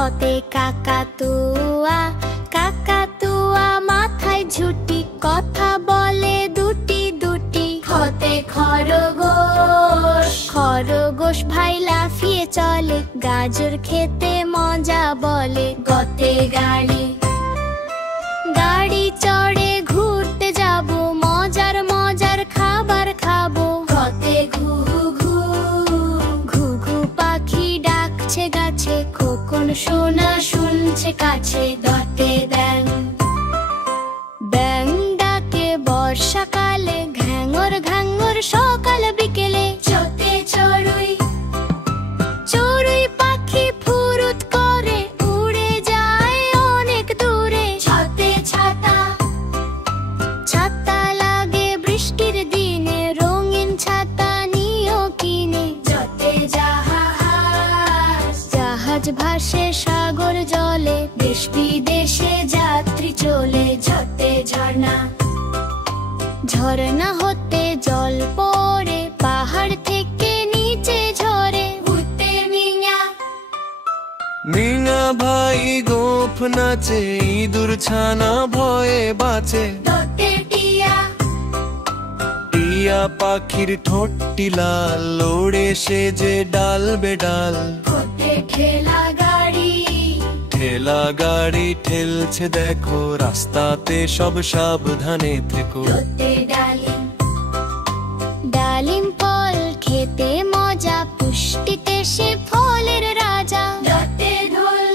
খতে কাকাতুয়া, কাকাতুয়া মাথায় ঝুটি, কথা বলে দুটি দুটি। খতে খরগোশ, খরগোশ ভাই লাফিয়ে চলে, গাজর খেতে মজা বলে। গতে গাড়ি, গাড়ি চড়ে ঘুরতে যাব, মজার মজার খাবার খাবো। ঘতে ঘুঘু ঘু, ঘুঘু পাখি ডাকছে গাছে, খোকন সোনা শুনছে কাছে। দতে ব্যাং, ব্যাং ডাকে বর্ষাকালে, ঘ্যাঙর ঘ্যাঙর সকাল বিকেলে। চতে চড়ুই, চড়ুই পাখি ফুরুত করে, উড়ে যায় অনেক দূরে। ছাতে ছাতা, ছাতা লাগে বৃষ্টির দিনে, রঙিন ছাতা নিও কিনে। যতে জাহাজ, জাহাজ ভাসে সাগর জলে, দেশ বিদেশে যাত্রী চলে। যতে ঝর্ণা, ঝর্ণা হতে জল পড়ে, পাহাড় থেকে নিচে ঝরে। উঠতে মিঙা, মিঙা ভাই গোফ নাচে, ইঁদুর ছানা ভয়ে বাঁচে। দতে টিয়া, টিয়া পাখির ঠোঁটটি লাল, ওড়ে সেজে ডাল বেডাল। খতে ঠেলা গাড়ি, ঠেলা গাড়ি ঠেলছে দেখো, রাস্তাতে সব সাবধানে থেকো। দতে ডালিম, ডালিম ফল খেতে মজা, পুষ্টিতে সে ফলের রাজা। দতে ঢোল,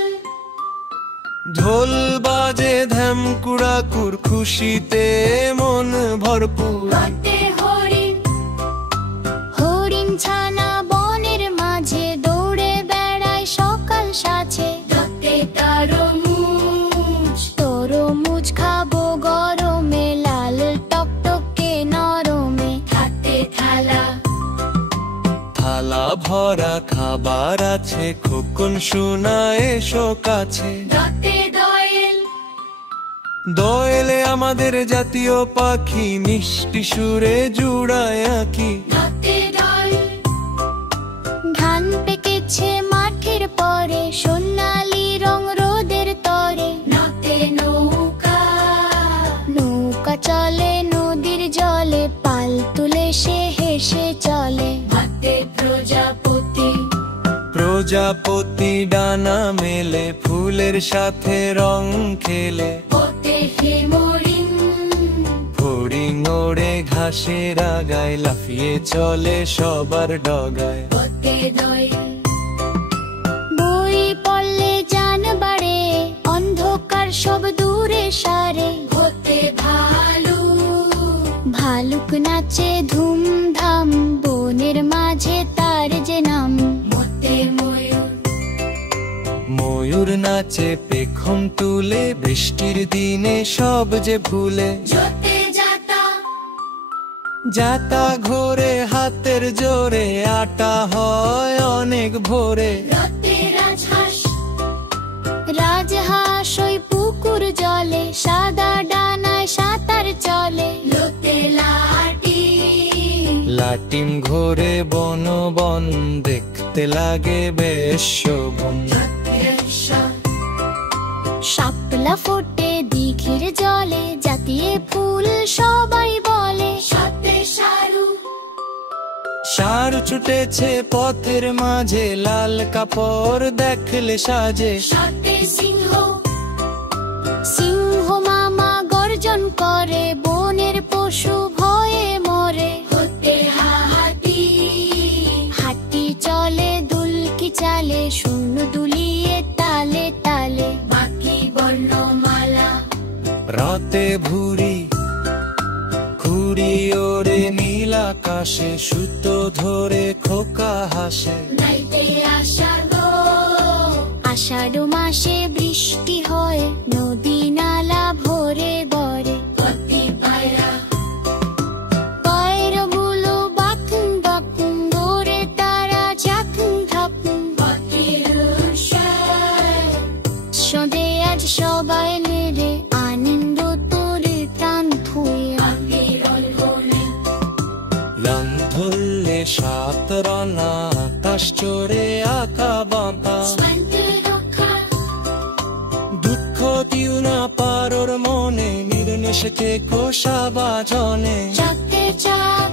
ঢোল বাজে ধ্যামকুড়াকুর, খুশিতে মন ভরপুর। দতে হরিণ, হরিণ ছানা বনের মাঝে, দৌড়ে বেড়ায় সকাল সাজে। দতে তরমুজ, তরমুজ খাবো গরমে, লাল টকটকে নরমে। হাতে থালা, থালা ভরা খাবার আছে, খোকন সোনা এসো কাছে। দতে দোয়েল, দোয়েলে আমাদের জাতীয় পাখি, মিষ্টি সুরে জুড়ায় আঁকি। দতে দোল, ধান পেকেছে মাঠের পরে, সোনালি রং রোদের তরে। নতে নৌকা, নৌকা চলে নদীর জলে, পাল তুলে সে হেসে চলে। হাতে প্রজাপতি, প্রজাপতি ডানা মেলে, ফুলের সাথে রং খেলে। হতে হিমরিং, ফড়িং ওড়ে ঘাসের আগায়, লাফিয়ে চলে সবার ডগায়। হতে দোয়েল, বই পড়লে জান বাড়ে, অন্ধকার সব দূরে সারে। হতে ভালুক, ভালুক নাচে ধুমধাম, বনের মাঝে তার যে নাম। হতে ময়ূর, ময়ূর নাচে পেখম তুলে, বৃষ্টির দিনে সব যে ভুলে। যতে যাতা, যাতা ঘোরে হাতের জোরে, আটা হয় অনেক ভোরে। রতে রাজহাঁস, রাজহাঁস ওই পুকুর জলে, সাদা ডানায় সাঁতার চলে। লোতে লাটিম, লাটিম ঘোরে বন বন, দেখতে লাগে বেশ শোভন। শাপলা ফোটে দিঘির জলে, জাতীয় ফুল সবাই বলে। সাথে সারু, ষাঁড় ছুটেছে পথের মাঝে, লাল কাপড় দেখলে সাজে। সাথে সিংহ, সিংহ মামা গর্জন করে, বনের পশু ভয়ে মরে। হতে হাতি, হাতি চলে দুলকি চালে, শূন্য দুলিয়ে তালে তালে। বাকি বর্ণমালা, রাতে ভুরি, ঘুড়ি ওড়ে নীল আকাশে, সুতো ধরে খোকা হাসে। নাইতে আষাঢ়, আষাঢ় মাসে বৃষ্টি হয়, নদী নালা ভরে গড়ে। গতি পায়রা, পায়রাগুলো বাকুম বাকুম, দৌড়ে তারা ঝাকুম ঝাকুম। গতির সন্ধে আজ সবাই নেড়ে, আনন্দ তোরে প্রাণ ধুয়ে। লাং ধরলে সাত রানা, আকাশ চড়ে আঁকা বাঁকা। শেখে কোষা বাজনে চাকতে চাক